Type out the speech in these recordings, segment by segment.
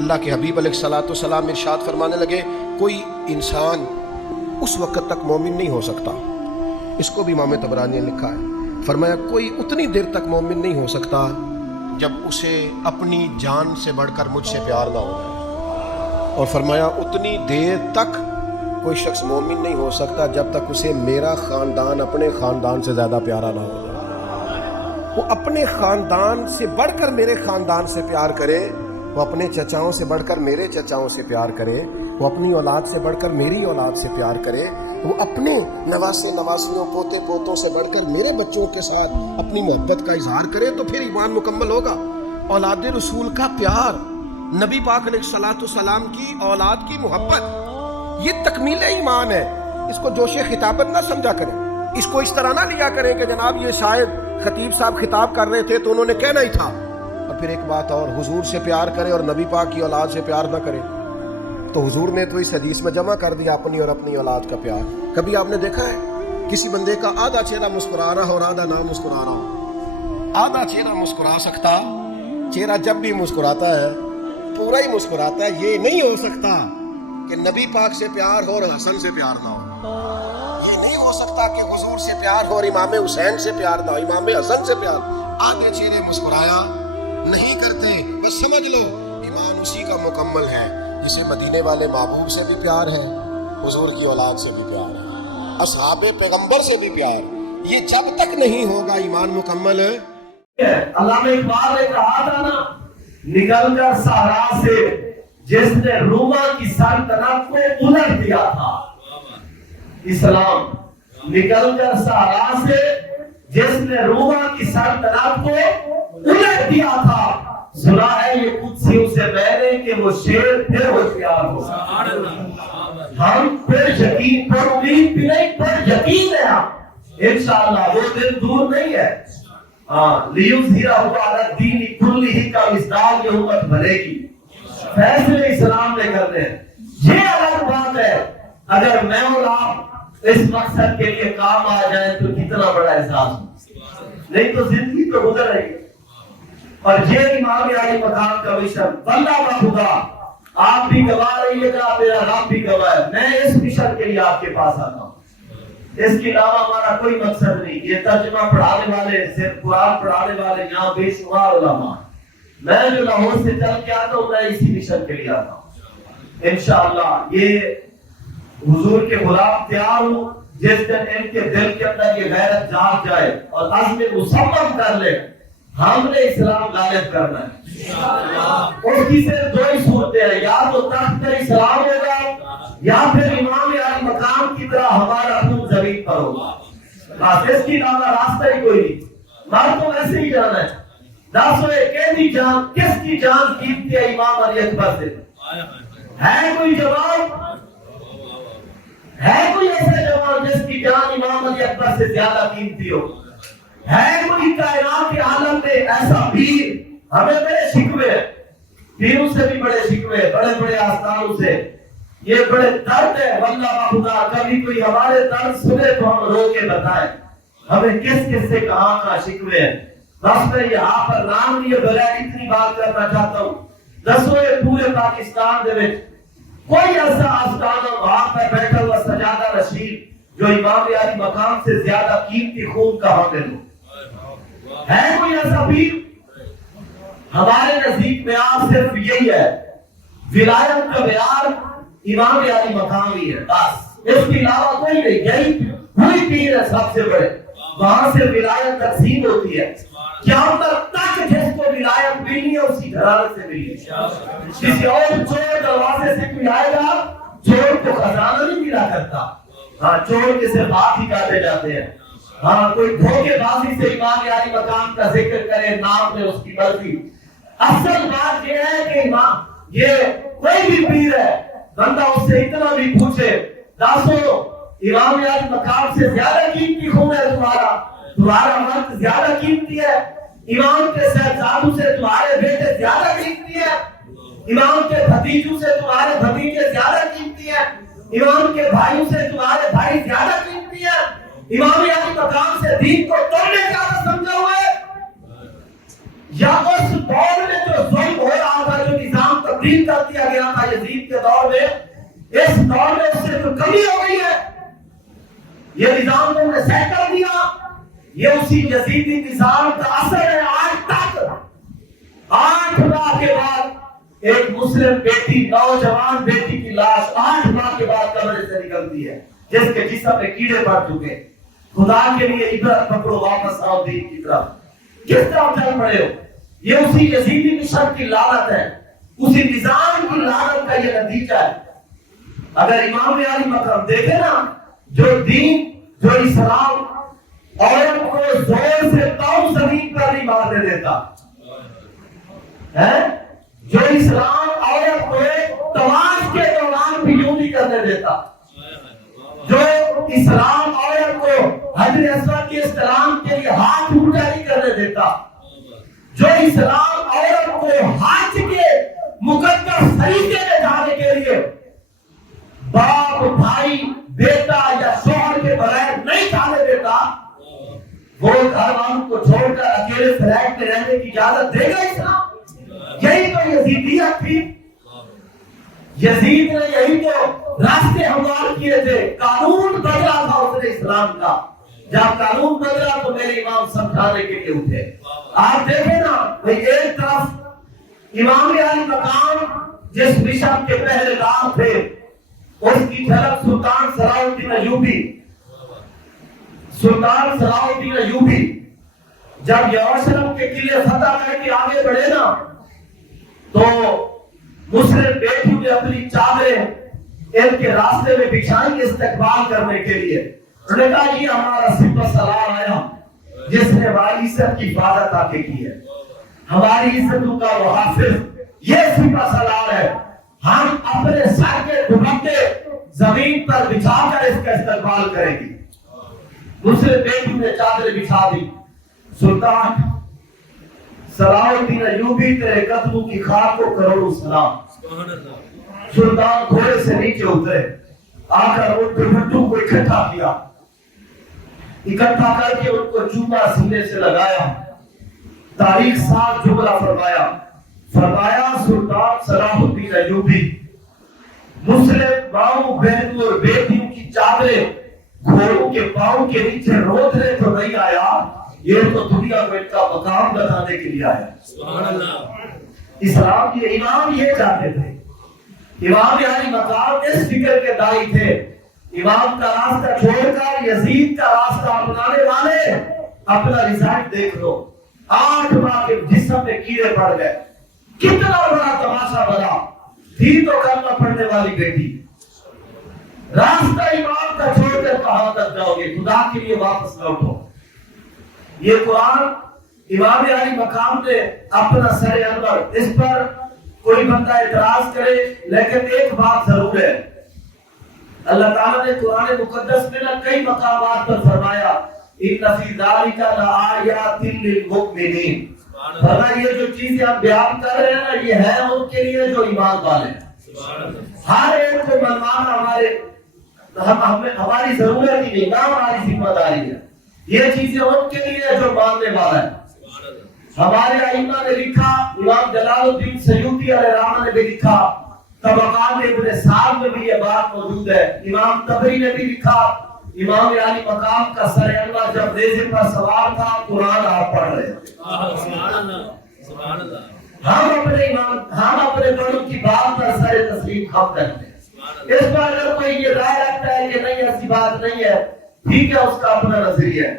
اللہ کے حبیب علیہ الصلوۃ والسلام ارشاد فرمانے لگے کوئی انسان اس وقت تک مومن نہیں ہو سکتا، اس کو بھی امام طبرانی نے لکھا ہے، فرمایا کوئی اتنی دیر تک مومن نہیں ہو سکتا جب اسے اپنی جان سے بڑھ کر مجھ سے پیار نہ ہو جائے، اور فرمایا اتنی دیر تک کوئی شخص مومن نہیں ہو سکتا جب تک اسے میرا خاندان اپنے خاندان سے زیادہ پیارا نہ ہو جائے۔ وہ اپنے خاندان سے بڑھ کر میرے خاندان سے پیار کرے، وہ اپنے چچاؤں سے بڑھ کر میرے چچاؤں سے پیار کرے، وہ اپنی اولاد سے بڑھ کر میری اولاد سے پیار کرے، وہ اپنے نواسے نواسیوں پوتے پوتوں سے بڑھ کر میرے بچوں کے ساتھ اپنی محبت کا اظہار کرے، تو پھر ایمان مکمل ہوگا۔ اولاد رسول کا پیار، نبی پاک علیہ الصلوۃ والسلام کی اولاد کی محبت، یہ تکمیل ایمان ہے۔ اس کو جوش خطابت نہ سمجھا کریں، اس کو اس طرح نہ لیا کریں کہ جناب یہ شاید خطیب صاحب خطاب کر رہے تھے تو انہوں نے کہنا ہی تھا۔ اور پھر ایک بات اور، حضور سے پیار کرے اور نبی پاک کی اولاد سے پیار نہ کرے، تو حضور نے تو اس حدیث میں جمع کر دیا اپنی اور اپنی اولاد کا پیار۔ کبھی آپ نے دیکھا ہے کسی بندے کا آدھا چہرہ مسکرا رہا اور آدھا نہ مسکرا رہا ہو؟ آدھا چہرہ مسکرا سکتا، چہرہ جب بھی مسکراتا ہے پورا ہی مسکراتا ہے، یہ نہیں ہو سکتا کہ نبی پاک سے پیار ہو اور حسن سے پیار نہ ہو، یہ نہیں ہو سکتا کہ حضور سے پیار ہو اور امام حسین سے پیار نہ ہو، امام حسن سے پیار۔ آدھے چہرے مسکرایا نہیں کرتے، بس سمجھ لو ایمان اسی کا مکمل ہے جسے مدینے والے محبوب سے بھی پیار ہے، حضور کی اولاد سے بھی پیار ہے، اصحاب پیغمبر سے بھی پیار۔ یہ جب تک نہیں ہوگا ایمان مکمل ہے۔ علامہ اقبال نے کہا تھا نا، نکل کر صحرا سے جس نے روما کی سلطنت کو الٹ دیا تھا، اسلام نکل کر صحرا سے جس نے روما کی سلطنت کو الٹ دیا تھا، سنا ہے یہ قدسیوں سے میں نے کہ وہ شیر پھر ہوشیار ہو۔ ہم پھر یقین پر امید بھی نہیں، پر یقین ہے ہم انشاءاللہ وہ دن دور نہیں ہے۔ لیظہرہ علی الدین کلہ کا مصداق یہ امت بنے گی، فیصلے اسلام نے کرنے ہیں۔ یہ الگ بات ہے اگر میں اور آپ اس مقصد کے لیے کام آ جائیں تو کتنا بڑا احساس ہو، نہیں تو زندگی تو گزر رہی ہے۔ اور یہ امام علی مقام کا مشن، واللہ بخدا آپ بھی گواہ رہیے گا، میرا رب بھی گواہ ہے، میں اس مشن کے لیے آپ کے پاس آتا ہوں۔ اس کے علاوہ ہمارا کوئی مقصد نہیں۔ یہ ترجمہ پڑھانے والے، صرف قرآن پڑھانے والے یہاں بے شمار علماء، میں جو لاہور سے چل کے آتا ہوں میں اسی مشن کے لیے آتا ہوں۔ انشاءاللہ یہ حضور کے غلام تیار ہوں، جس دن ان کے دل کے اندر یہ غیرت جاگ جائے اور عزم مصمم کر لے ہم نے اسلام غالب کرنا ہے۔ اس کی صرف دو ہی صورتیں ہیں، یا تو تخت پر اسلام ہوگا یا پھر امام علی مقام کی طرح ہمارا خون زمین پر ہوگا، بس اس کے علاوہ راستہ ہی کوئی نہیں۔ مر تو ایسے ہی جانا ہے۔ دسو ایک جان کس کی جان قیمتی ہے امام علی اکبر سے؟ ہے کوئی جواب؟ ہے کوئی ایسا جوان جس کی جان امام علی اکبر سے زیادہ قیمتی ہو؟ ہے کوئی کائنات کے عالم میں ایسا پیر؟ ہمیں بڑے شکوے ہیں، پیروں سے بھی بڑے شکوے، بڑے بڑے آستانوں سے، یہ بڑے درد ہے۔ واللہ خدا کبھی کوئی ہمارے درد سنے تو ہم رو کے بتائیں ہمیں کس کس سے کہاں شکوے ہیں۔ بس میں یہاں پر نام لیے بغیر اتنی بات کرنا چاہتا ہوں، دسو یہ پورے پاکستان دے وچ کوئی ایسا آستانہ وہاں پر بیٹھا ہوا سجادہ رشید جو امام علی مقام سے زیادہ قیمتی خون کا حامل ہو؟ ہے کوئی ایسا پیر؟ ہمارے نزدیک معیار صرف یہی ہے، ولایت کا معیار امام علی مقام ہی ہے، بس اس کے علاوہ کوئی نہیں۔ یہی وہی پیر ہے سب سے بڑے، وہاں سے ولایت تقسیم ہوتی ہے، قیامت تک جس کو ولایت ملنی ہے اسی گھرانے سے ملنی ہے۔ کسی اور چور دروازے سے کوئی آئے گا، چور کو خزانہ نہیں ملا کرتا، ہاں چور کے صرف ہاتھ ہی کاٹے جاتے ہیں۔ ہاں کوئی دھوکے بازی سے امام علی مقام کا ذکر کرے نام میں اس کی مرضی۔ اصل بات یہ ہے کہ امام یہ کوئی بھی پیر ہے، بندہ اس سے اتنا بھی پوچھے داسو امام علی مقام سے زیادہ قیمتی خون ہے تمہارا مرد زیادہ قیمتی ہے، امام کے صاحبزادوں سے تمہارے بیٹے زیادہ قیمتی ہے، امام کے بھتیجوں سے تمہارے بھتیجے زیادہ قیمتی ہیں، امام کے بھائیوں سے تمہارے بھائی زیادہ قیمتی ہیں، امام علی مقام سے دین کو تم نے زیادہ سمجھا ہوا ہے، یا اس دور میں جو ظلم ہو رہا تھا، جو نظام تبدیل تبدیل کر دیا گیا تھا یزید کے دور میں، اس دور میں اس سے تو کمی ہو گئی ہے، یہ نظام تم نے سیٹ کر دیا، یہ اسی یزیدی نظام کا اثر ہے آج تک۔ 8 ماہ کے بعد ایک مسلم بیٹی، نوجوان بیٹی کی لاش 8 ماہ کے بعد کمرے سے نکلتی ہے جس کے جسم میں کیڑے پڑ چکے۔ خدا کے لیے عبرت پکڑو، واپس آؤ دین کی طرف۔ کس طرح چل پڑے ہو؟ یہ اسی یزیدی مشن کی لعنت ہے، اسی نظام کی لعنت کا یہ نتیجہ ہے۔ اگر امام علی مقام دیکھے نا، جو دین، جو اسلام عورت کو زور سے پاؤں زمین پر نہیں مارنے دیتا ہے، جو اسلام عورت کو تلاش کے دوران بھی یوں نہیں کرنے دیتا، جو اسلام عورت کو حجر اسود کے استلام کے لیے ہاتھ اونچا نہیں کرنے دیتا، جو اسلام عورت کو حج کے مقدس طریقے میں جانے کے لیے باپ، بھائی، بیٹا یا شوہر کے بغیر نہیں جانے دیتا، وہ گھر والوں کو چھوڑ کر اکیلے فلیٹ میں رہنے کی اجازت دے گا اسلام؟ یہی تو یزیدیت تھی۔ یزید نے یہی تو راستے ہموار کیے تھے، قانون بدلا تھا اس نے اسلام کا۔ جب قانون بدلا تو میرے امام سمجھانے کے لیے اٹھے۔ آپ دیکھیں نا، ایک طرف امام علی مقام جس مشن کے پہلے دار تھے، اس کی جھلک سلطان صلاح الدین ایوبی، سلطان صلاح الدین ایوبی جب یروشلم کے قلعے فتح کر کے آگے بڑھے نا، تو مسلم بیٹیوں نے اپنی چادریں ان کے راستے میں بچھائی استقبال کرنے کے لیے۔ انہوں نے کہا یہ ہمارا سپہ سالار آیا جس نے ہماری عزت کی حفاظت آ کے کی ہے، ہماری عزتوں کا وہ حافظ، یہ سپہ سالار ہے، ہم اپنے سر کے دوپٹے زمین پر بچھا کر اس کا استقبال کریں گے۔ مسلم بیٹیوں نے چادریں بچھا دی۔ سلطان صلاح الدین ایوبی تیرے قدموں کی خاک کو کروڑوں سلام۔ سلطان گھوڑے سے نیچے اترے، آ کر ان دوپٹوں کو اکٹھا کیا، اکٹھا کر کے ان کو چوما سینے سے لگایا، تاریخ ساتھ جملہ فرمایا سلطان صلاح الدین ایوبی مسلم ماؤں، بہنوں اور بیٹیوں کی چادریں گھوڑوں کے پاؤں کے نیچے روتنے تو نہیں آیا، یہ تو دنیا کو ان کا مقام بتانے کے لیے آیا۔ سبحان اللہ۔ اسلام کے امام یہ چاہتے تھے۔ امام علی مقام اس فکر کے دائی تھے، امام کا راستہ چھوڑ کر یزید کا راستہ اپنانے والے اپنا رزلٹ دیکھ لو۔ 8 ماہ کے جسم میں کیڑے پڑ گئے، کتنا بڑا تماشا بنا۔ تھی تو کلمہ پڑھنے والی بیٹی، راستہ امام کا چھوڑ کر کہاں تک جاؤ گے؟ خدا کے لیے واپس لوٹو۔ یہ قرآن امام علی مقام نے اپنا سر انور، اس پر کوئی بندہ اعتراض کرے، لیکن ایک بات ضرور ہے، اللہ تعالیٰ نے قرآن مقدس میں کئی مقامات پر فرمایا ان فی ذالک لآیات للمؤمنین، فرمایا یہ جو چیزیں ہم بیان کر رہے ہیں نا، یہ ہے ان کے لیے جو ایمان والے ہیں۔ ہر ایک کو منوانا ہماری ضرورت ہی نہیں، نہ ہماری ذمہ داری ہے، یہ چیزیں ان کے لیے جو ماننے والا ہے۔ ہمارے ائمہ نے لکھا، امام جلال الدین سیوطی علیہ رحمہ نے بھی لکھا، طبقات ابن سعد میں بھی یہ بات موجود ہے، امام طبری نے بھی لکھا، امام علی مقام کا سر انور جب نیزے پر سوار تھا قرآن آپ پڑھ رہے تھے۔ ہم اپنے بڑوں کی بات پر سر تسلیم ہم کرتے ہیں۔ اس پر اگر کوئی یہ رائے رکھتا ہے کہ نہیں ایسی بات نہیں ہے، ٹھیک ہے، اس کا اپنا نظریہ ہے،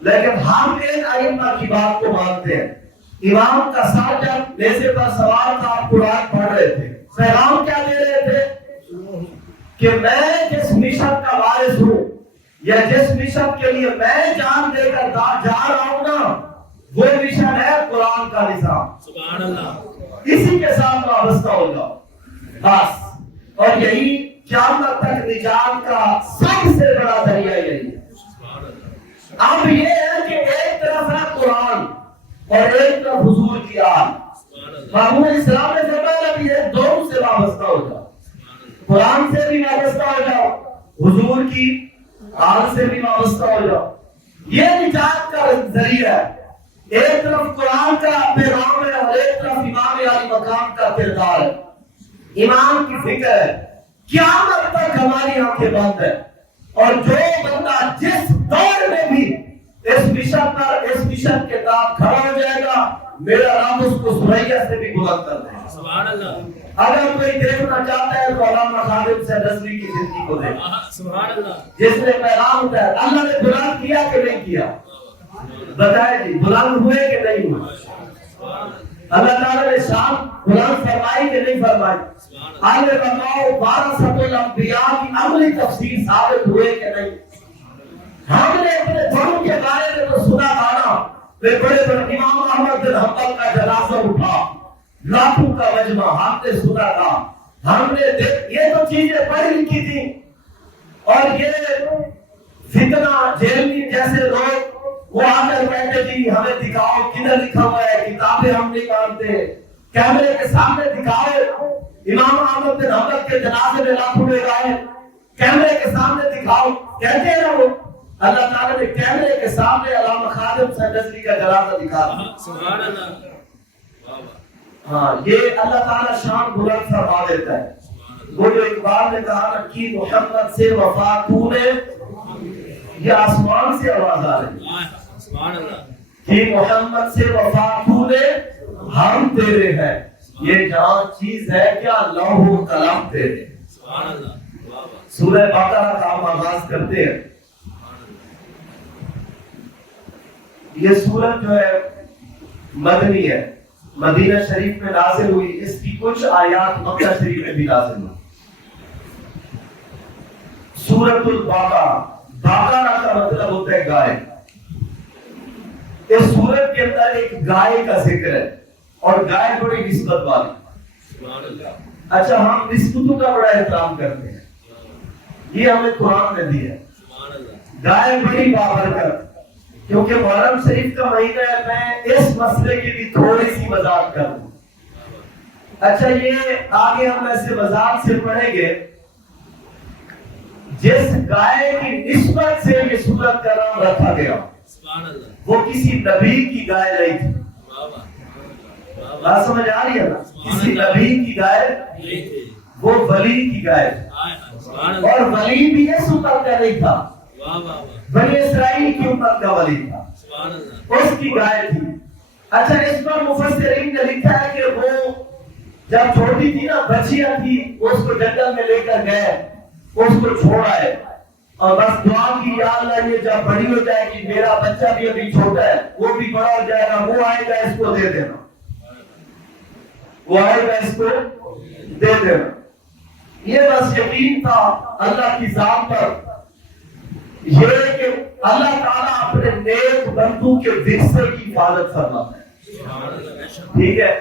لیکن ہم ان ائمہ کی بات کو مانتے ہیں۔ امام کا سر جب نیزے پر سوار تھا آپ قرآن پڑھ رہے تھے، پیغام کیا دے رہے تھے کہ میں جس مشن کا وارث ہوں یا جس مشن کے لیے میں جان دے کر جا رہا ہوں نا، وہ مشن ہے قرآن کا نظام۔ سبحان اللہ۔ اسی کے ساتھ وابستہ ہو جاؤ بس، اور یہی قیامت تک نجات کا سب سے بڑا ذریعہ یہی ہے۔ اب یہ ہے کہ ایک طرف ہے قرآن اور ایک طرف حضور کی آل۔ محمود اسلام نے فرمایا بھی ہے، دونوں سے وابستہ ہو جاؤ، قرآن سے بھی وابستہ ہو جاؤ، حضور کی آل سے بھی وابستہ ہو جاؤ۔ یہ نجات کا ذریعہ ہے۔ ایک طرف قرآن کا پیغام ہے اور ایک طرف امام علی مقام کا کردار ہے۔ ایمان کی فکر ہے, قیامت تک ہماری آنکھیں بند ہے. اور جو بندہ جس دور میں بھی اس مشن کے ساتھ کھڑا ہو جائے گا, میرا رب اس کو سریا سے بھی بلند کر دے گا. سبحان اللہ. اگر کوئی دیکھنا چاہتا ہے تو علامہ خادم سے نسلی کی زندگی کو دیکھا, سبحان اللہ. جس نے پیغام اٹھایا. اللہ نے بلند کیا کہ نہیں کیا؟ بتائیں جی, بلند ہوئے کہ نہیں ہوئے؟ اللہ تعالیٰ نے شان بلند فرمائی کہ نہیں فرمائی؟ آل علماء وارثۃ الانبیاء کی عملی تفسیر ثابت ہوئے کہ نہیں؟ ہم نے اپنے بڑوں کے بارے میں تو سنا تھا نا, بڑے بڑے امام احمد بن حنبل کا جنازہ اٹھا, لاکھوں کا مجمع, ہم نے سنا تھا. ہم نے یہ تو چیزیں پڑھی لکھی تھی. اور یہ فتنہ جیلنی جیسے لوگ وہ آ کر کہتے جی ہمیں دکھاؤ کدھر لکھا ہوا ہے, کتابیں ہم نہیں مانتے, کیمرے کے سامنے دکھاؤ. امام احمد بن حنبل کے جنازے میں لاکھوں لوگ آئے, کیمرے کے سامنے دکھاؤ کہتے ہیں نا وہ. اللہ تعالیٰ نے کیمرے کے سامنے علامہ خادم صاحب نظری کا جنازہ دکھا دیا. سبحان اللہ. ہاں, یہ اللہ تعالیٰ شان بلند فرما دیتا ہے. وہ جو اقبال نے کہا نا کہ محمد سے وفا تو نے, یہ آسمان سے آواز آ رہی ہے. سبحان اللہ. کہ محمد سے وفا تو نے, ہم تیرے ہیں. یہ جہاں چیز ہے کیا لوح و قلم تیرے. سبحان اللہ. سورہ بقرہ کا ہم آغاز کرتے ہیں. یہ سورت جو ہے مدنی ہے, مدینہ شریف میں نازل ہوئی. اس کی کچھ آیات مکہ شریف میں بھی نازل ہوئی. سورۃ البقرہ, بقرہ کا مطلب ہوتا ہے گائے. اس سورت کے اندر ایک گائے کا ذکر ہے, اور گائے بڑی نسبت والی. اچھا, ہم نسبتوں کا بڑا احترام کرتے ہیں, یہ ہمیں قرآن نے دیا ہے. گائے بڑی بابرکت, کیونکہ محرم شریف کا مہینہ ہے. میں اس مسئلے کی بھی تھوڑی سی وضاحت کر دوں. اچھا, یہ آگے ہم ایسے وضاحت سے پڑھیں گے. جس گائے کی نسبت سے یہ سورت کا نام رکھا گیا وہ کسی نبی کی گائے نہیں تھی. بات سمجھ آ رہی ہے نا؟ کسی نبی کی گائے, وہ ولی کی گائے, اور ولی بھی اس امت کا نہیں تھا, بنی اسرائیل کی امت کا ولی تھا, اس کی گائے تھی. اچھا, اس پر مفسرین نے لکھا ہے کہ وہ جب چھوٹی تھی نا, بچیاں تھی, اس کو جنگل میں لے کر گئے, اس کو چھوڑ آئے, اور بس دعا کی یا اللہ یہ جب بڑی ہو جائے گی, میرا بچہ بھی ابھی چھوٹا ہے, وہ بھی بڑا ہو جائے گا, وہ آئے گا اس کو دے دینا, وہ آئے گا اس کو دے دینا. یہ بس یقین تھا اللہ کی ذات پر, یہ کہ اللہ تعالیٰ اپنے نیک بندوں کے ورثے کی حفاظت فرماتا ہے. ٹھیک ہے.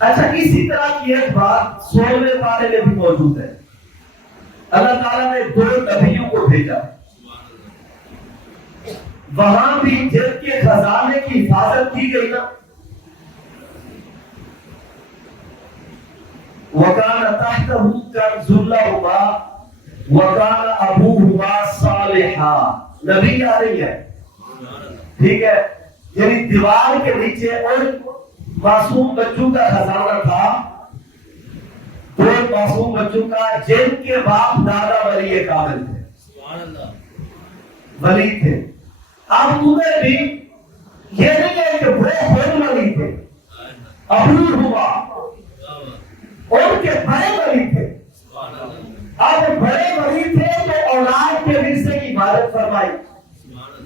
اچھا, اسی طرح کی ایک بات 16ویں پارے میں بھی موجود ہے. اللہ تعالیٰ نے 2 نبیوں کو بھیجا, وہاں بھی جن کے خزانے کی حفاظت کی گئی نا. وَكَانَ تَحْتَهُ كَنْزٌ لَهُمَا وَكَانَ أَبُوهُمَا صَالِحًا. نبی آ رہی ہے, ٹھیک ہے, یعنی دیوار کے نیچے ان معصوم بچوں کا خزانہ تھا, 2 معصوم بچوں کا, جن کے باپ دادا ولی کامل تھے, ولی تھے. اب تمہیں بھی یہ نہیں ہے کہ وہ خود ولی تھے, ابوہما ان کے بڑے ولی تھے. اب بڑے ولی تھے تو اولاد کے ورثے کی حفاظت فرمائی.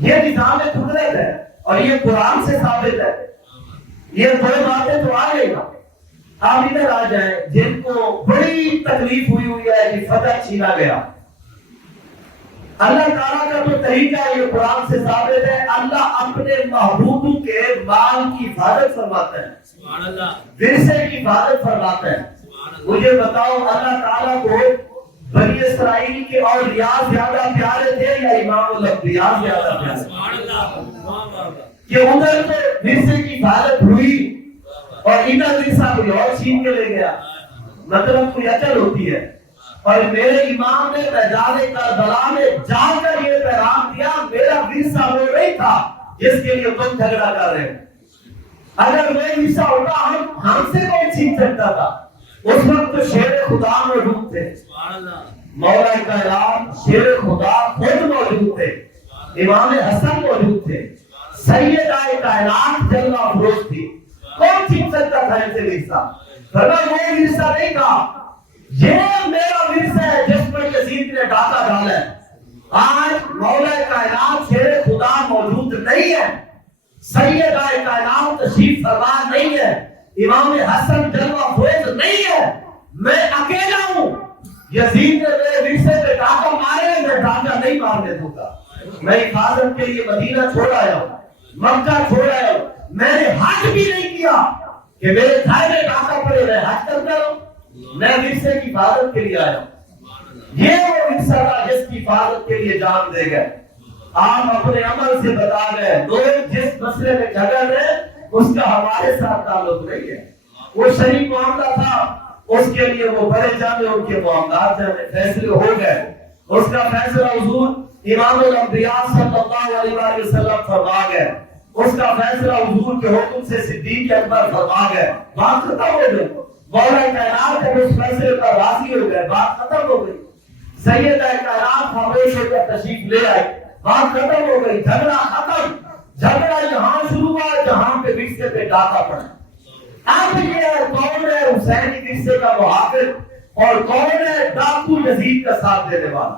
یہ نظام قدرت ہے, اور یہ قرآن سے ثابت ہے. یہ 2 باتیں تو آ گئی نا. آپ ادھر آ جائیں, جن کو بڑی تکلیف ہوئی ہے کہ فتح چھینا گیا. اللہ تعالیٰ کا تو طریقہ یہ قرآن سے ثابت ہے, اللہ اپنے محبوبوں کے مال کی حفاظت فرماتا ہے, ورثے کی حفاظت فرماتا ہے. مجھے بتاؤ, اللہ تعالیٰ کو بنی اسرائیل کے اولیاء زیادہ پیارے تھے یا امام الانبیاء زیادہ پیارے؟ کہ ادھر تو ورثے کی حفاظت ہوئی اور ادھر ورثہ کوئی اور چھین کے لے گیا, مطلب کوئی اچل ہوتی ہے. اور میرے امام نے میدان کربلا میں جا کر یہ پیغام دیا, میرا ورثہ وہ نہیں تھا جس کے لیے تم جھگڑا کر رہے ہیں. اگر وہ ورثہ ہوتا ہم سے کوئی چھین سکتا تھا. اس وقت تو شیر خدا موجود تھے، سبحان اللہ مولا کائنات شیر خدا خود موجود تھے، امام حسن موجود تھے، سیدہ کائنات جلوہ افروز تھی، کون چھین سکتا تھا ان سے ورثہ؟ فرمایا وہ ورثہ نہیں تھا، یہ میرا ورثہ ہے جس پر یزید نے ڈاکہ ڈالا ہے۔ آج مولا کائنات شیر خدا موجود نہیں ہے، سیدہ کائنات تشریف فرما نہیں ہے، امام حسن جلوہ افروز نہیں ہے، میں اکیلا ہوں۔ یزید نے میرے ورثے پہ ڈاکہ مارے، میں ڈاکہ نہیں مارنے دوں گا۔ میں حفاظت کے لیے مدینہ چھوڑ آیا ہوں، مکہ چھوڑ آیا ہوں، میں نے حج بھی نہیں کیا کہ میرے گھر میں ڈاکہ پڑے، میں حج کرتا ہوں، میں ورثے کی حفاظت کے لیے آیا ہوں۔ یہ وہ ورثہ تھا جس کی حفاظت کے لیے جان دے گئے۔ آپ اپنے عمل سے بتا گئے لوگ جس مسئلے میں جھگڑ رہے اس کا ہمارے ساتھ تعلق نہیں ہے، وہ شریک معاملہ تھا، اس کے لیے وہ بڑے جانے، ان کے معاملات جانے، فیصلے ہو گئے، اس کا فیصلہ حضور امام الانبیاء صلی اللہ علیہ وسلم فرما گئے، اس کا فیصلہ حضور کے حکم سے صدیق اکبر فرما گئے، بات ختم ہو گئی۔ مولا کائنات جب اس فیصلے پر راضی ہو گئے، بات ختم ہو گئی۔ سیدہ کائنات خاموش ہو کر تشریف لے آئی، بات ختم ہو گئی، جھگڑا ختم۔ جھگڑا یہاں شروع ہوا جہاں پہ ورثے پہ ڈاکہ پڑا۔ اب یہ کون ہے حسینی ورثے کا محافظ اور کون ہے ڈاکو یزید کا ساتھ دینے والا؟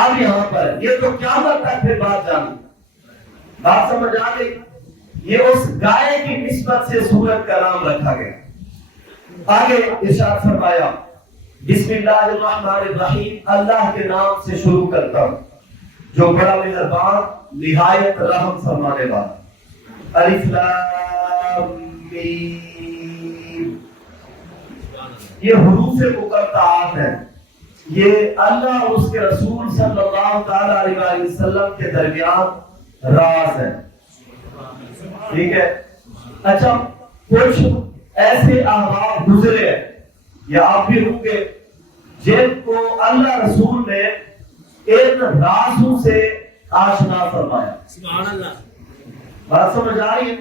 اب یہاں پر یہ تو قیامت تک پھر بات جانی، بات سمجھ آ گئی؟ یہ اس گائے کی نسبت سے سورت کا نام رکھا گیا۔ آگے ارشاد فرمایا بسم اللہ الرحمن الرحیم، اللہ کے نام سے شروع کرتا ہوں جو بڑا مہربان نہایت رحم فرمانے والا۔ الف لام میم، یہ حروف مقطعات ہیں، یہ اللہ اور اس کے رسول صلی اللہ تعالی علیہ وسلم کے درمیان راز ہے، ٹھیک ہے؟ اچھا، کچھ ایسے احباب گزرے ہیں یا آپ بھی ہوں گے جن کو اللہ رسول نے ان رازوں سے آشنا فرمایا۔ سبحان اللہ بات سمجھ آ رہی ہے؟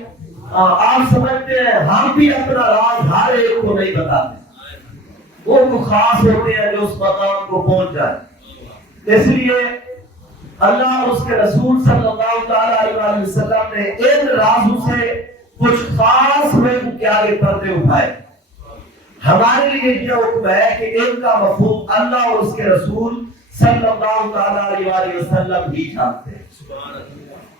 آپ سمجھتے ہیں ہم بھی اپنا راز ہر ایک کو نہیں بتاتے، وہ تو خاص ہوتے ہیں جو اس مقام کو پہنچ جائے، اس لیے اللہ اور اس کے رسول صلی اللہ تعالی علیہ وسلم نے ان رازوں سے کچھ خاص لوگوں کے آگے پردے اٹھائے۔ ہمارے لیے یہ حکم ہے کہ ان کا مفہوم اللہ اور اس کے رسول صلی اللہ تعالی علیہ وسلم ہی جانتے ہیں۔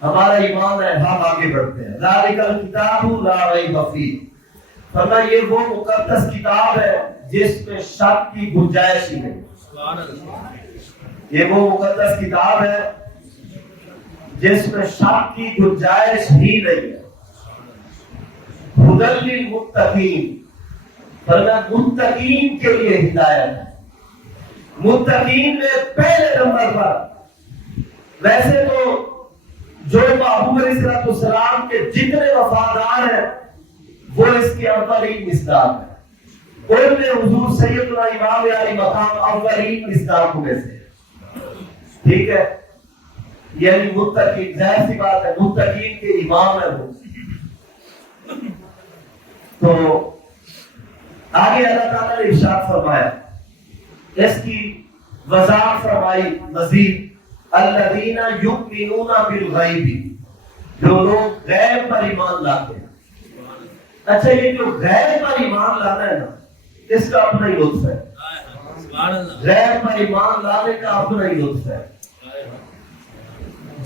ہمارا ایمان ہے، ہم آگے بڑھتے ہیں۔ ذالک الکتاب لا ریب فیہ، فرمایا یہ وہ مقدس کتاب ہے جس میں شک کی گنجائش ہی نہیں۔ یہ وہ مقدس کتاب ہے جس میں شک کی گنجائش ہی نہیں ہے۔ ہدی للمتقین، فرمایا متقین کے لیے ہدایت ہے۔ متقین میں پہلے نمبر پر، ویسے تو جو محبوب علیہ السلام کے جتنے وفادار ہیں وہ اس کے اولین مصداق ہیں، ان میں حضور سیدنا امام علی مقام اولین مصداق میں سے، ٹھیک ہے؟ یعنی متقین، ظاہر سی بات ہے متقین کے امام ہے وہ۔ تو آگے اللہ تعالیٰ نے ارشاد فرمایا، اس کی وضاحت فرمائی مزید، الذین یؤمنون بالغیب، جو لوگ غیب پر ایمان لاتے ہیں۔ اچھا، یہ جو غیب پر ایمان لانا ہے نا، اس کا اپنا ہی لطف ہے۔ غیب پر ایمان لانے کا اپنا ہی لطف ہے۔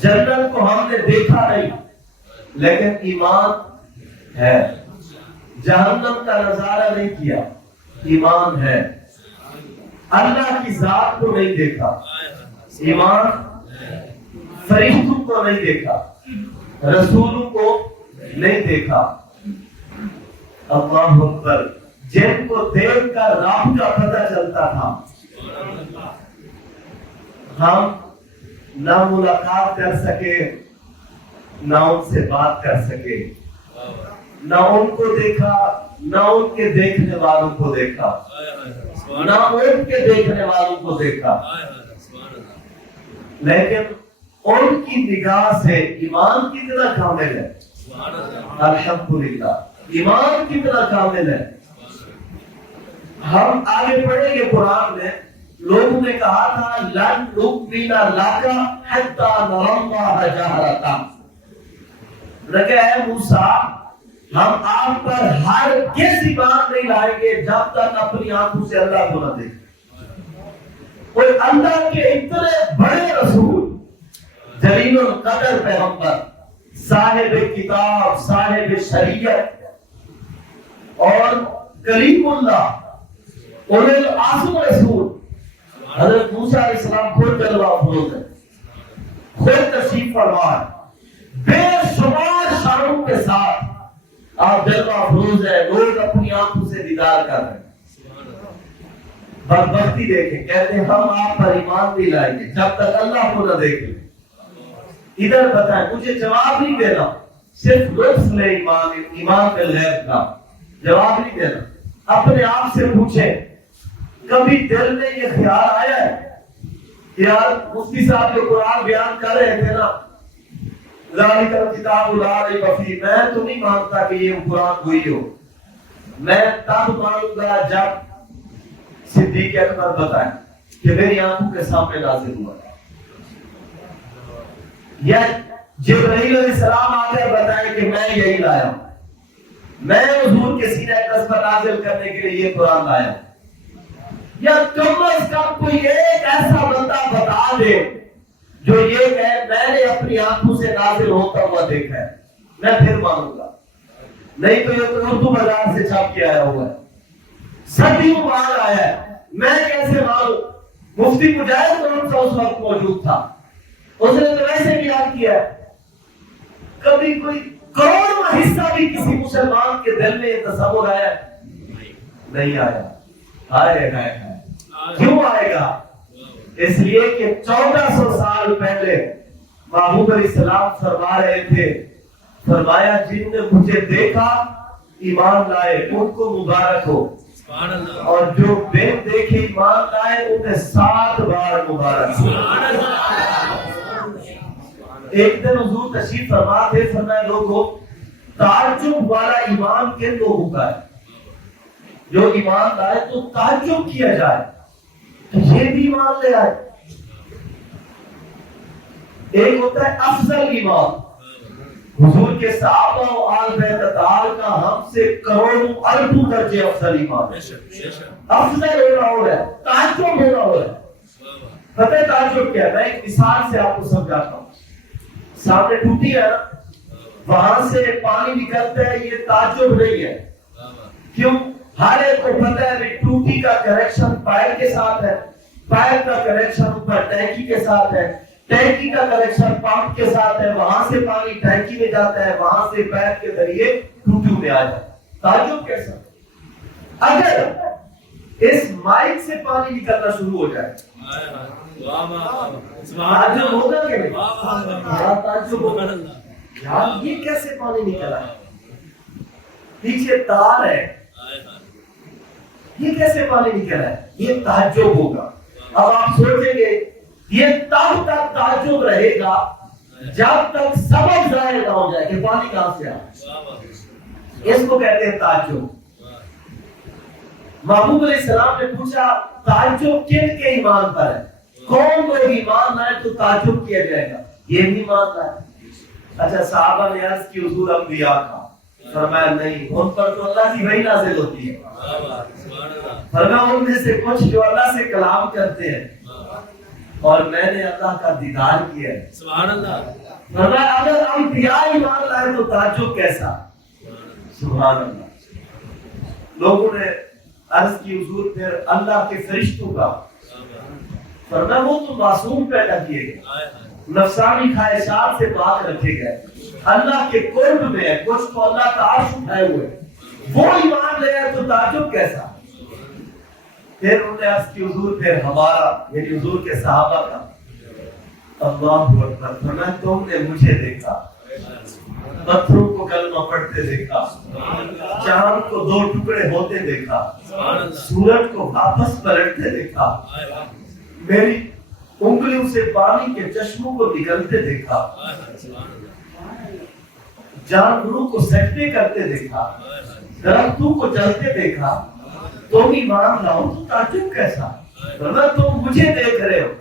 جنت کو ہم نے دیکھا نہیں لیکن ایمان ہے، جہنم کا نظارہ نہیں کیا، ایمان ہے، اللہ کی ذات کو نہیں دیکھا، ایمان، فرشتوں کو نہیں دیکھا، رسولوں کو نہیں دیکھا۔ اللہ اکبر، جن کو دیکھ کر رب کا پتہ چلتا تھا، ہم نہ ملاقات کر سکے، نہ ان سے بات کر سکے، نہ ان کو دیکھا، نہ ان کے دیکھنے والوں کو دیکھا، نہ ان کے دیکھنے والوں کو دیکھا، لیکن ان کی نگاہ سے ایمان کتنا کامل ہے، الحمدللہ، ایمان کتنا کامل ہے۔ ہم آگے پڑھیں گے لوگوں نے کہا تھا لن نؤمن لک حتی نری اللہ جہرۃ، لگے اے موسیٰ ہم آپ پر ہرگز ایمان نہیں لائیں گے جب تک اپنی آنکھوں سے اللہ کو نہ دیکھیں۔ کوئی اللہ کے اتنے بڑے رسول، جلیل القدر پیغمبر، صاحب کتاب، صاحب شریعت اور کلیم اللہ، اولو العزم رسول حضرت موسیٰ علیہ السلام خود جلوہ افروز ہے، خود تشریف فرما ہے، بے شمار شانوں کے ساتھ آپ جلوہ افروز ہے، لوگ اپنی آنکھوں سے دیدار کر رہے ہیں۔ بدبختی دیکھیں، کہتے ہیں ہم آپ پر ایمان نہیں لائیں گے جب تک اللہ کو نہ دیکھ لیں۔ ادھر بتائیں، مجھے جواب نہیں دینا، صرف لفظ لے ایمان بالغیب کا جواب نہیں دینا، اپنے آپ سے پوچھیں کبھی دل میں یہ خیال آیا ہے کہ یار مفتی صاحب جو قرآن بیان کر رہے تھے نا، ذالک الکتاب لا ریب فیہ، میں تو نہیں مانتا کہ یہ قرآن کوئی ہو، میں تب مانوں گا جب صدیق اکبر بتائیں کہ میری آنکھوں کے سامنے نازل ہوا، یا جبرائیل علیہ السلام آ کر بتائیں کہ میں یہی لایا ہوں، میں حضور کے سینہ اقدس پر نازل کرنے کے لیے یہ قرآن لایا ہوں، یا کم از کم کوئی ایک ایسا بندہ بتا دے جو یہ کہے میں نے اپنی آنکھوں سے نازل ہوتا ہوا دیکھا ہے، میں پھر مانوں گا، نہیں تو یہ تو اردو بازار سے چھاپ کے آیا ہوا ہے، صدیوں بعد آیا ہے، میں کیسے مانوں؟ مفتی مجاہد کون سا اس وقت موجود تھا، اس نے تو ویسے بھی یاد کیا ہے، کبھی کوئی کروڑواں حصہ بھی کسی مسلمان کے دل میں یہ تصور آیا نہیں آیا، آئے گا، کیوں آئے گا؟ اس لیے کہ 1400 سال پہلے محبوب علیہ السلام فرما رہے تھے، فرمایا جن نے مجھے دیکھا ایمان لائے ان کو مبارک ہو، اور جو بن دیکھے ایمان لائے انہیں 7 بار مبارک ہو۔ ایک دن حضور تشریف فرما تھے، فرمایا لوگوں تعجب والا ایمان کن لوگوں کا ہے؟ جو ایمان لائے تو تعجب کیا جائے کہ یہ بھی ایمان لے آئے۔ ایک ہوتا ہے افضل ایمان، حضور کے صحابہ و آل بیت اطہار کا ہم سے کروڑوں اربوں درجے افضل ایمان، افضل ہونا ہو رہا ہے، تعجب ہونا ہو رہا ہے۔ پتہ ہے تعجب کیا ہے؟ میں ایک مثال سے آپ کو سمجھاتا ہوں، سامنے ٹوٹی ہے نا، وہاں سے پانی نکلتا ہے، یہ تعجب نہیں ہے، کیوں؟ ہر ایک کو پتہ ہے کہ ٹوٹی کا کنیکشن پائپ کے ساتھ ہے، پائپ کا کنیکشن اوپر ٹینکی کے ساتھ ہے، ٹینکی کا کنیکشن پمپ کے ساتھ ہے، وہاں سے پانی ٹینکی میں جاتا ہے، وہاں سے پائپ کے ذریعے ٹوٹیوں میں آ جاتا ہے۔ تعجب کیسا؟ اگر اس مائک سے پانی نکلنا شروع ہو جائے تعجب ہوگا کہ نہیں؟ تعجب ہوگا، یار یہ کیسے پانی نکلا ہے، پیچھے تار ہے، یہ کیسے پانی نکلا ہے، یہ تعجب ہوگا۔ اب آپ سوچیں گے یہ تب تک تعجب رہے گا جب تک سبب ظاہر نہ ہو جائے کہ پانی کہاں سے آیا، اس کو کہتے ہیں تعجب۔ محبوب علیہ السلام نے پوچھا تعجب کن کے ایمان پر ہے؟ کون لوگ ایمان لائے تو تعجب کیا جائے گا، یہ بھی ایمان لائے۔ اچھا صحابہ نے عرض کی حضور انبیاء کا، فرمایا نہیں، ان پر تو اللہ کی وحی نازل ہوتی ہے، فرمایا ان میں سے کچھ جو اللہ سے کلام کرتے ہیں اور میں نے اللہ کا دیدار کیا ہے۔ سبحان اللہ۔ فرمایا اگر انبیاء ایمان لائے تو تعجب کیسا؟ سبحان اللہ۔ لوگوں نے عرض کی حضور پھر اللہ کے فرشتوں کا، فرمایا وہ تو معصوم پیدا کیے گئے، نفسانی خواہشات سے پاک رکھے گئے، اللہ کے قرب میں ہے، کچھ تو اللہ کا عرش اٹھائے ہوئے، وہ ایمان لے آئے تو تعجب کیسا؟ پھر انہوں نے عرض کی حضور پھر ہمارا یعنی حضور کے صحابہ کا، اللہ اکبر، فرمایا تم نے مجھے دیکھا، پتھروں کو کلمہ پڑھتے دیکھا، چاند کو 2 ٹکڑے ہوتے دیکھا، سورج کو واپس پلٹتے دیکھا، میری انگلیوں سے پانی کے چشموں کو نکلتے دیکھا، جانوروں کو سجدے کرتے دیکھا، درختوں کو جلتے دیکھا، تم ایمان لاؤ تو تعجب کیسا؟ فرمایا تم مجھے دیکھ رہے ہو،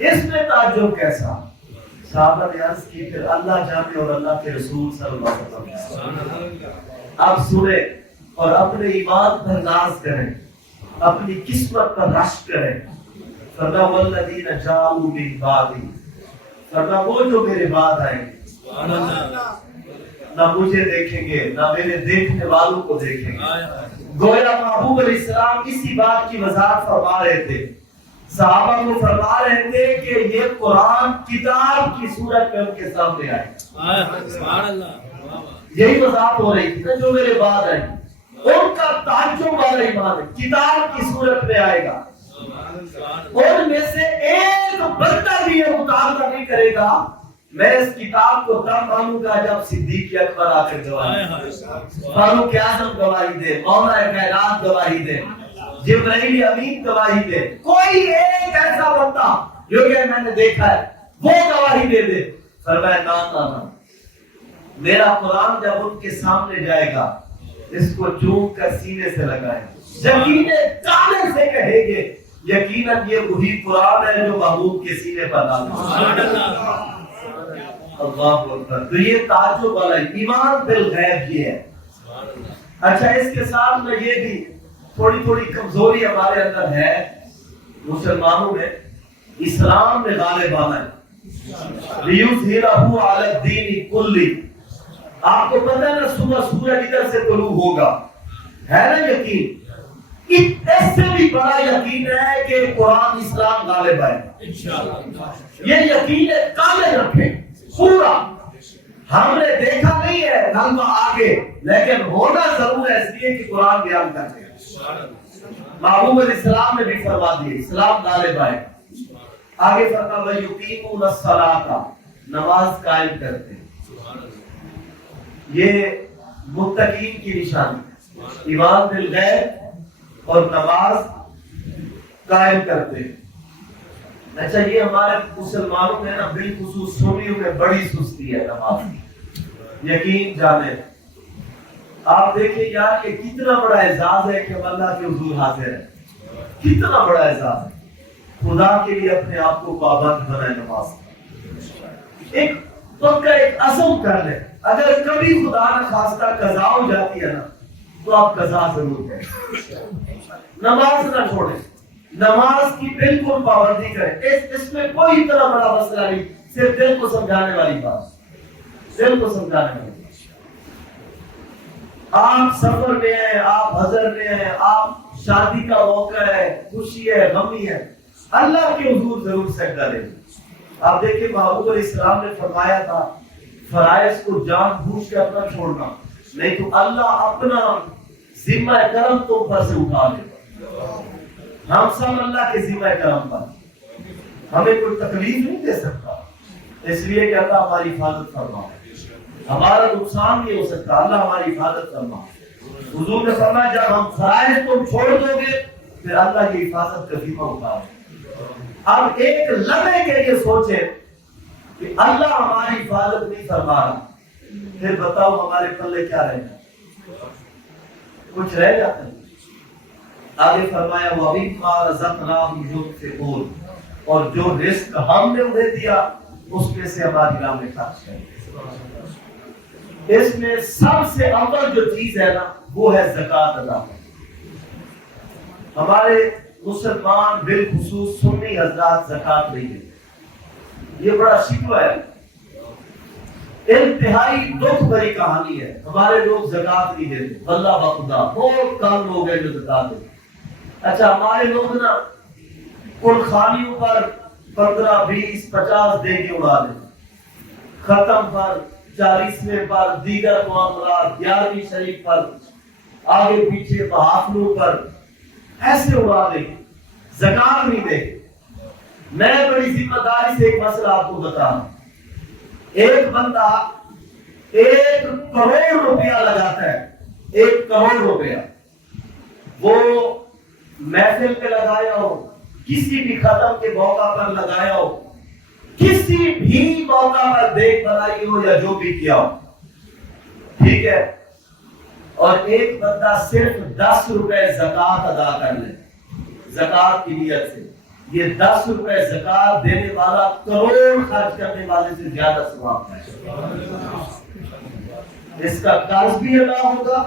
اس میں تعجب کیسا؟ صحابہ نے عرض کی پھر اللہ جانے اور اللہ کے رسول صلی اللہ علیہ وسلم آپ سنیں اور اپنے ایمان پر ناز کریں، اپنی قسمت پر رشک کریں۔ فرمایا والذین جاءوا من بعدی، فرمایا وہ جو میرے بعد آئیں گے نہ مجھے دیکھیں گے نہ میرے دیکھنے والوں کو دیکھیں گے۔ گویا محبوب علیہ السلام اسی بات کی وضاحت فرما رہے تھے، صحابہ کو فرما رہے تھے کہ یہ قرآن کتاب کی صورت میں ان کے سامنے آئے، یہی وضاحت ہو رہی تھی نا جو میرے بعد آئے ان کا تعجب والا ایمان ہے، کتاب کی صورت میں آئے گا، ان میں سے ایک بندہ بھی یہ مطالبہ نہیں کرے گا میں اس کتاب کو تب مانوں گا جب صدیق اکبر آ کر گواہی دے، فاروق اعظم گواہی دے، مولا کائنات گواہی دے، جبرائیل امین گواہی دے، کوئی ایک ایسا بندہ جو کہ میں نے دیکھا ہے وہ گواہی دے دے۔ فرمایا نہ میرا قرآن جب ان کے سامنے جائے گا اس کو چوم کر سینے سے لگائیں، یقین کامل سے کہیں گے یقیناً یہ وہی قرآن ہے جو محبوب کے سینے پر نازل ہے۔ اللہ اکبر۔ تو یہ تعجب والا ایمان بالغیب یہ ہے۔ اچھا اس کے ساتھ میں یہ بھی تھوڑی کمزوری ہمارے اندر ہے مسلمانوں میں، اسلام میں غالب آنا ہے، لیظہرہ علی الدین کلہ۔ آپ کو پتہ ہے نا صبح سورج ادھر سے طلوع ہوگا، ہے نا یقین؟ اس سے بھی بڑا یقین ہے کہ قرآن اسلام غالب آئے، یہ یقین کامل رکھیں پورا۔ ہم نے دیکھا نہیں ہے غلبہ آگے، لیکن ہونا ضرور ہے اس لیے کہ قرآن بیان کرتے ہیں۔ محبوب علیہ السلام نے بھی فرما دیے اسلام غالب آئے۔ آگے فرمایا وَيُقِيمُونَ الصَّلَاةَ، نماز قائم کرتے ہیں۔ یہ متقین کی نشانی، ایمان بالغیب اور نماز قائم کرتے ہیں۔ اچھا یہ ہمارے مسلمانوں میں نا بالخصوص سنیوں میں بڑی سستی ہے نماز کی، یقین جانے۔ آپ دیکھیں یار کہ کتنا بڑا اعزاز ہے کہ ہم اللہ کے حضور حاضر ہیں، کتنا بڑا اعزاز ہے۔ خدا کے لیے اپنے آپ کو پابند بنائے نماز کا، ایک پکا ایک عزم کر لیں، اگر کبھی خدا نہ خواستہ قضا ہو جاتی ہے نا تو آپ قضا ضرور کریں، نماز نہ چھوڑیں، نماز کی بالکل پابندی کریں۔ اس میں کوئی اتنا بڑا مسئلہ نہیں، صرف دل کو سمجھانے والی بات، دل کو سمجھانے والی بات۔ آپ سفر میں ہیں، آپ حضر میں ہیں، آپ شادی کا موقع ہے، خوشی ہے، غمی ہے، اللہ کے حضور ضرور سجدہ دیں۔ آپ دیکھیں محبوب علیہ السلام نے فرمایا تھا فرائض کو جان بوجھ کے اپنا چھوڑنا، نہیں تو اللہ اپنا ذمہ کرم تم پر سے اٹھا لے۔ ہم سب اللہ کے ذمہ کرم پر، ہمیں کوئی تکلیف نہیں دے سکتا، اس لیے کہ اللہ ہماری حفاظت فرمائے، ہمارا نقصان نہیں ہو سکتا، اللہ ہماری حفاظت فرمائے۔ حضور نے فرمایا جب ہم فرائض تم چھوڑ دو گے پھر اللہ کی حفاظت کا ذمہ اٹھائے۔ اب ایک لمحے کے لیے سوچیں کہ اللہ ہماری حفاظت نہیں فرما رہا، پھر بتاؤ ہمارے پلے کیا رہے گا؟ کچھ رہ جاتا ہے؟ آگے فرمایا وَمِمَّا رَزَقْنَاهُمْ يُنْفِقُونَ، اور جو رزق ہم نے انہیں دیا اس میں سے ہماری راہ میں خرچ کریں۔ اس میں سب سے اول جو چیز ہے نا وہ ہے زکوٰۃ ادا کرنا۔ ہمارے مسلمان بالخصوص سنی حضرات زکوٰۃ نہیں دیتے، یہ بڑا شکوہ ہے، انتہائی دکھ بھری کہانی ہے۔ ہمارے لوگ زکوٰۃ نہیں دیتے، اللہ بخدا بہت کم لوگ ہیں جو زکوٰۃ دیتے۔ اچھا ہمارے لوگ نا کل خانیوں پر 15 20 50 دے کے اڑا دیتے، ختم پر 40ویں پر دیگر معاملات 11ویں شریف پر آگے پیچھے محافلوں پر ایسے اڑا دیں، زکوٰۃ نہیں دے۔ میں بڑی ذمہ داری سے ایک مسئلہ آپ کو بتا رہا ہوں۔ ایک بندہ 1 کروڑ روپیہ لگاتا ہے، 1 کروڑ روپیہ، وہ محفل پہ لگایا ہو، کسی بھی ختم کے موقع پر لگایا ہو، کسی بھی موقع پر دیکھ بنائی ہو یا جو بھی کیا ہو، ٹھیک ہے، اور ایک بندہ صرف 10 روپے زکوٰۃ ادا کر لے، زکات کی نیت سے، یہ 10 روپے زکات دینے والا کروڑ خرچ کرنے والے سے زیادہ ثواب ہے۔ اس کا قرض بھی ادا ہوگا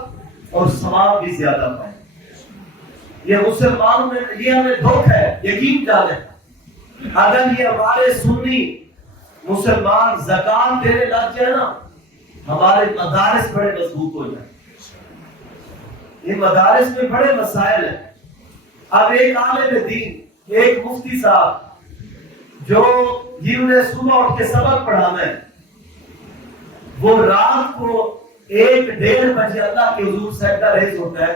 اور ثواب بھی زیادہ پائے۔ یہ مسلمانوں میں یہ ہمیں دکھ ہے، یقین جانیں اگر یہ ہمارے سنی مسلمان زکات دینے لگ جائے نا، ہمارے مدارس بڑے مضبوط ہو جائیں۔ یہ مدارس میں بڑے مسائل ہیں۔ اب ایک عالم دین، ایک مفتی صاحب جو جنہوں نے صبح اٹھ کے سبق پڑھانا ہے، وہ رات کو 1-1:30 بجے اللہ کے حضور سجدہ ریز ہوتا ہے،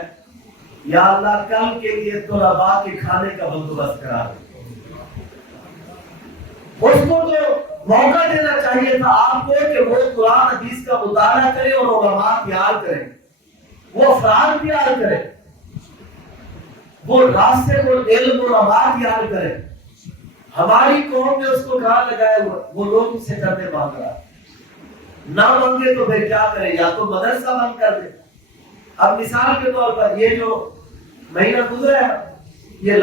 یا اللہ کل کے لیے طلباء کے کھانے کا بندوبست کرا دے۔ اس کو تو موقع دینا چاہیے تھا آپ کو کہ وہ قرآن حدیث کا مطالعہ کرے اور علماء تیار کریں، وہ افراد تیار کریں، وہ راستے کو علم اور علماء تیار کریں۔ ہماری قوم نے اس کو کہاں لگایا ہوا، وہ لوگ اس سے کرنے مانگ رہا، نہ مانگے تو پھر کیا کریں، یا تو مدرسہ بند کر دیں۔ اب مثال کے طور پر یہ جو مہینہ گزرا ہے، یہ